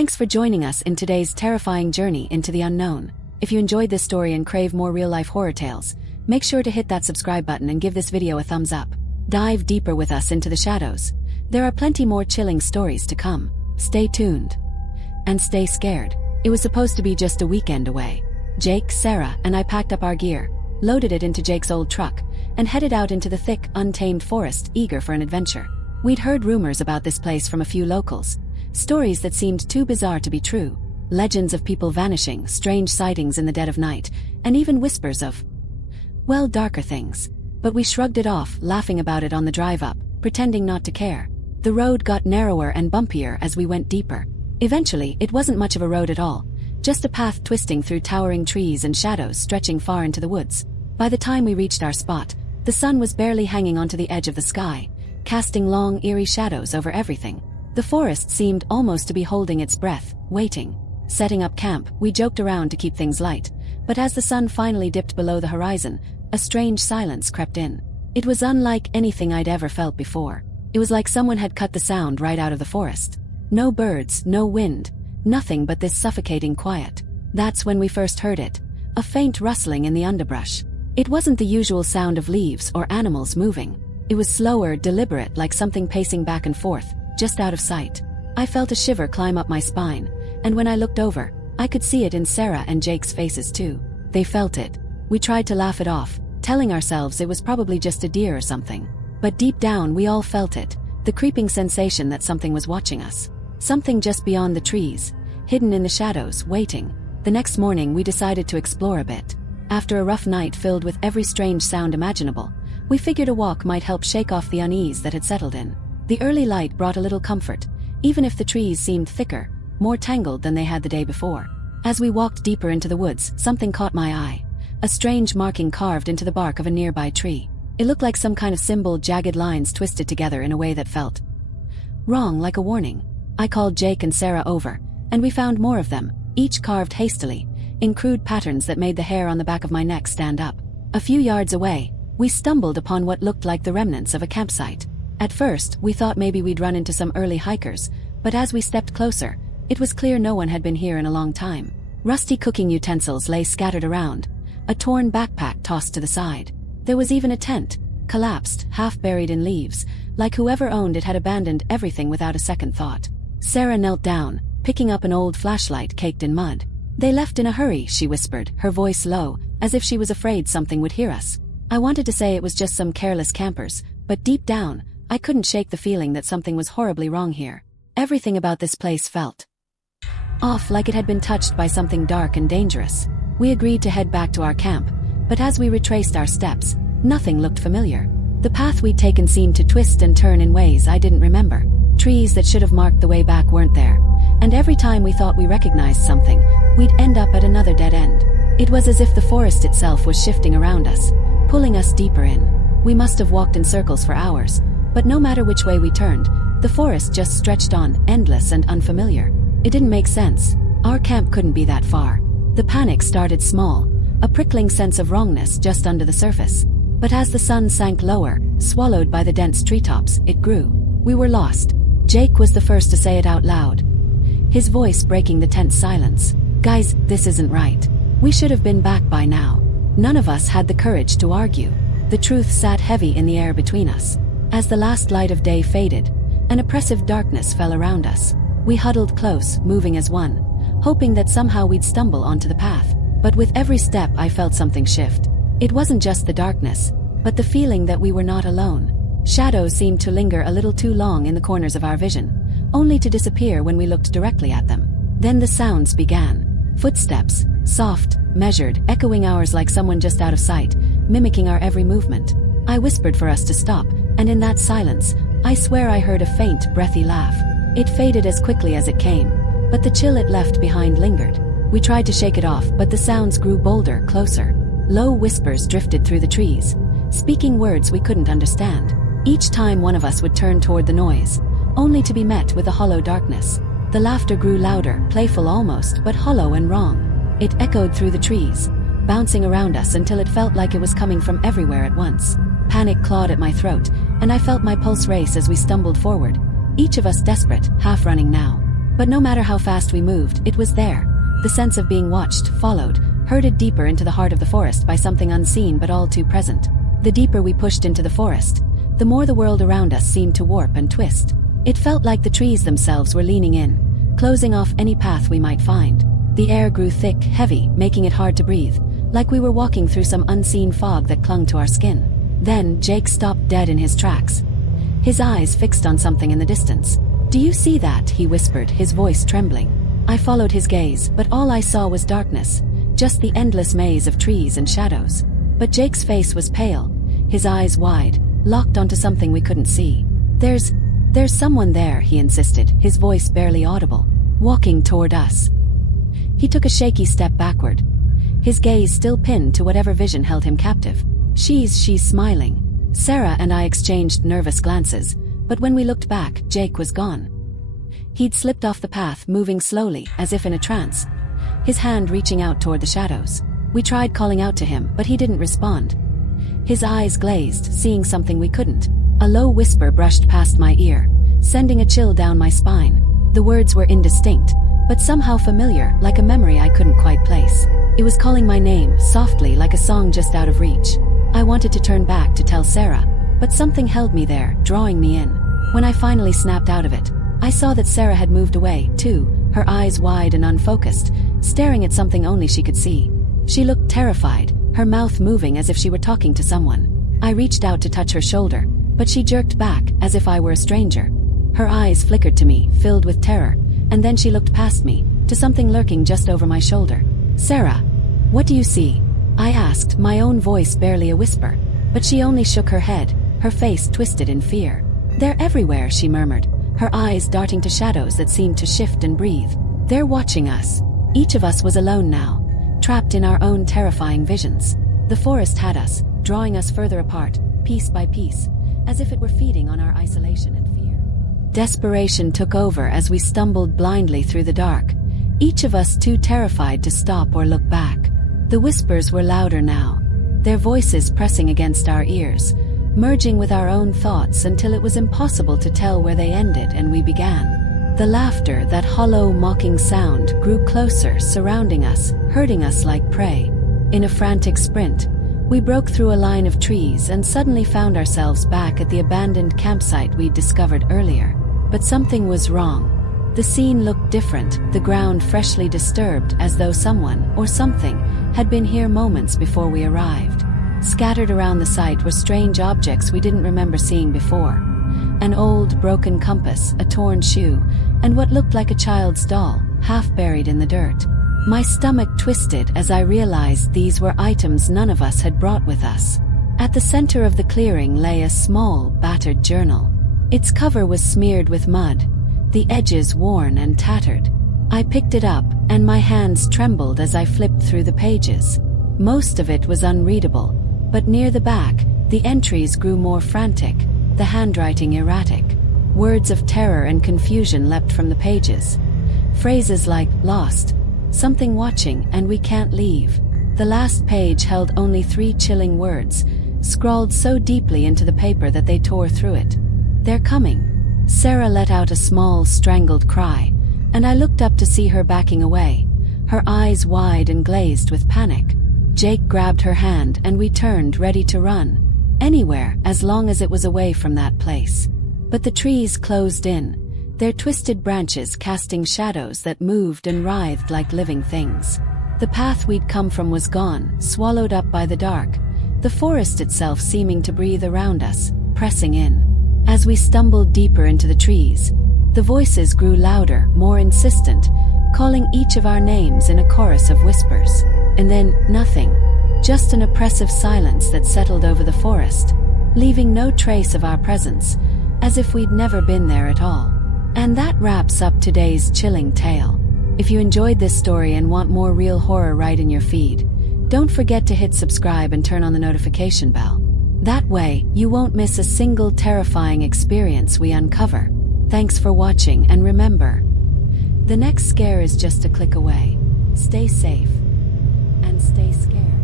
Thanks for joining us in today's terrifying journey into the unknown. If you enjoyed this story and crave more real-life horror tales, make sure to hit that subscribe button and give this video a thumbs up. Dive deeper with us into the shadows. There are plenty more chilling stories to come. Stay tuned. And stay scared. It was supposed to be just a weekend away. Jake, Sarah, and I packed up our gear, loaded it into Jake's old truck, and headed out into the thick, untamed forest, eager for an adventure. We'd heard rumors about this place from a few locals. Stories that seemed too bizarre to be true. Legends of people vanishing, strange sightings in the dead of night, and even whispers of, well, darker things. But we shrugged it off, laughing about it on the drive up, pretending not to care. The road got narrower and bumpier as we went deeper. Eventually, it wasn't much of a road at all, just a path twisting through towering trees and shadows stretching far into the woods. By the time we reached our spot, the sun was barely hanging onto the edge of the sky, casting long, eerie shadows over everything. The forest seemed almost to be holding its breath, waiting. Setting up camp, we joked around to keep things light, but as the sun finally dipped below the horizon, a strange silence crept in. It was unlike anything I'd ever felt before. It was like someone had cut the sound right out of the forest. No birds, no wind, nothing but this suffocating quiet. That's when we first heard it, a faint rustling in the underbrush. It wasn't the usual sound of leaves or animals moving. It was slower, deliberate, like something pacing back and forth, just out of sight. I felt a shiver climb up my spine, and when I looked over, I could see it in Sarah and Jake's faces too. They felt it. We tried to laugh it off, telling ourselves it was probably just a deer or something. But deep down we all felt it, the creeping sensation that something was watching us. Something just beyond the trees, hidden in the shadows, waiting. The next morning we decided to explore a bit. After a rough night filled with every strange sound imaginable, we figured a walk might help shake off the unease that had settled in. The early light brought a little comfort, even if the trees seemed thicker, more tangled than they had the day before. As we walked deeper into the woods, something caught my eye. A strange marking carved into the bark of a nearby tree. It looked like some kind of symbol, jagged lines twisted together in a way that felt wrong, like a warning. I called Jake and Sarah over, and we found more of them, each carved hastily, in crude patterns that made the hair on the back of my neck stand up. A few yards away, we stumbled upon what looked like the remnants of a campsite. At first, we thought maybe we'd run into some early hikers, but as we stepped closer, it was clear no one had been here in a long time. Rusty cooking utensils lay scattered around, a torn backpack tossed to the side. There was even a tent, collapsed, half buried in leaves, like whoever owned it had abandoned everything without a second thought. Sarah knelt down, picking up an old flashlight caked in mud. "They left in a hurry," she whispered, her voice low, as if she was afraid something would hear us. I wanted to say it was just some careless campers, but deep down, I couldn't shake the feeling that something was horribly wrong here. Everything about this place felt off, like it had been touched by something dark and dangerous. We agreed to head back to our camp, but as we retraced our steps, nothing looked familiar. The path we'd taken seemed to twist and turn in ways I didn't remember. Trees that should have marked the way back weren't there, and every time we thought we recognized something, we'd end up at another dead end. It was as if the forest itself was shifting around us, pulling us deeper in. We must have walked in circles for hours, but no matter which way we turned, the forest just stretched on, endless and unfamiliar. It didn't make sense. Our camp couldn't be that far. The panic started small, a prickling sense of wrongness just under the surface. But as the sun sank lower, swallowed by the dense treetops, it grew. We were lost. Jake was the first to say it out loud, his voice breaking the tense silence. "Guys, this isn't right. We should have been back by now." None of us had the courage to argue. The truth sat heavy in the air between us. As the last light of day faded, an oppressive darkness fell around us. We huddled close, moving as one, hoping that somehow we'd stumble onto the path. But with every step I felt something shift. It wasn't just the darkness, but the feeling that we were not alone. Shadows seemed to linger a little too long in the corners of our vision, only to disappear when we looked directly at them. Then the sounds began. Footsteps, soft, measured, echoing ours like someone just out of sight, mimicking our every movement. I whispered for us to stop, and in that silence, I swear I heard a faint, breathy laugh. It faded as quickly as it came, but the chill it left behind lingered. We tried to shake it off, but the sounds grew bolder, closer. Low whispers drifted through the trees, speaking words we couldn't understand. Each time one of us would turn toward the noise, only to be met with a hollow darkness. The laughter grew louder, playful almost, but hollow and wrong. It echoed through the trees, bouncing around us until it felt like it was coming from everywhere at once. Panic clawed at my throat, and I felt my pulse race as we stumbled forward, each of us desperate, half running now. But no matter how fast we moved, it was there. The sense of being watched, followed, herded deeper into the heart of the forest by something unseen but all too present. The deeper we pushed into the forest, the more the world around us seemed to warp and twist. It felt like the trees themselves were leaning in, closing off any path we might find. The air grew thick, heavy, making it hard to breathe, like we were walking through some unseen fog that clung to our skin. Then Jake stopped dead in his tracks, his eyes fixed on something in the distance. "Do you see that?" he whispered, his voice trembling. I followed his gaze, but all I saw was darkness, just the endless maze of trees and shadows. But Jake's face was pale, his eyes wide, locked onto something we couldn't see. There's someone there," he insisted, his voice barely audible, "walking toward us." He took a shaky step backward, his gaze still pinned to whatever vision held him captive. She's smiling." Sarah and I exchanged nervous glances, but when we looked back, Jake was gone. He'd slipped off the path, moving slowly, as if in a trance, his hand reaching out toward the shadows. We tried calling out to him, but he didn't respond. His eyes glazed, seeing something we couldn't. A low whisper brushed past my ear, sending a chill down my spine. The words were indistinct, but somehow familiar, like a memory I couldn't quite place. It was calling my name, softly, like a song just out of reach. I wanted to turn back to tell Sarah, but something held me there, drawing me in. When I finally snapped out of it, I saw that Sarah had moved away, too, her eyes wide and unfocused, staring at something only she could see. She looked terrified, her mouth moving as if she were talking to someone. I reached out to touch her shoulder, but she jerked back, as if I were a stranger. Her eyes flickered to me, filled with terror, and then she looked past me, to something lurking just over my shoulder. "Sarah, what do you see?" I asked, my own voice barely a whisper, but she only shook her head, her face twisted in fear. "They're everywhere," she murmured, her eyes darting to shadows that seemed to shift and breathe. "They're watching us." Each of us was alone now, trapped in our own terrifying visions. The forest had us, drawing us further apart, piece by piece, as if it were feeding on our isolation and fear. Desperation took over as we stumbled blindly through the dark, each of us too terrified to stop or look back. The whispers were louder now, their voices pressing against our ears, merging with our own thoughts until it was impossible to tell where they ended and we began. The laughter, that hollow, mocking sound, grew closer, surrounding us, herding us like prey. In a frantic sprint, we broke through a line of trees and suddenly found ourselves back at the abandoned campsite we'd discovered earlier. But something was wrong. The scene looked different, the ground freshly disturbed, as though someone, or something, had been here moments before we arrived. Scattered around the site were strange objects we didn't remember seeing before. An old, broken compass, a torn shoe, and what looked like a child's doll, half buried in the dirt. My stomach twisted as I realized these were items none of us had brought with us. At the center of the clearing lay a small, battered journal. Its cover was smeared with mud, the edges worn and tattered. I picked it up, and my hands trembled as I flipped through the pages. Most of it was unreadable, but near the back, the entries grew more frantic, the handwriting erratic. Words of terror and confusion leapt from the pages. Phrases like, "lost," "something watching," and "we can't leave." The last page held only 3 chilling words, scrawled so deeply into the paper that they tore through it. "They're coming." Sarah let out a small, strangled cry, and I looked up to see her backing away, her eyes wide and glazed with panic. Jake grabbed her hand and we turned, ready to run. Anywhere, as long as it was away from that place. But the trees closed in, their twisted branches casting shadows that moved and writhed like living things. The path we'd come from was gone, swallowed up by the dark, the forest itself seeming to breathe around us, pressing in. As we stumbled deeper into the trees, the voices grew louder, more insistent, calling each of our names in a chorus of whispers. And then, nothing. Just an oppressive silence that settled over the forest, leaving no trace of our presence, as if we'd never been there at all. And that wraps up today's chilling tale. If you enjoyed this story and want more real horror right in your feed, don't forget to hit subscribe and turn on the notification bell. That way, you won't miss a single terrifying experience we uncover. Thanks for watching, and remember, the next scare is just a click away. Stay safe and stay scared.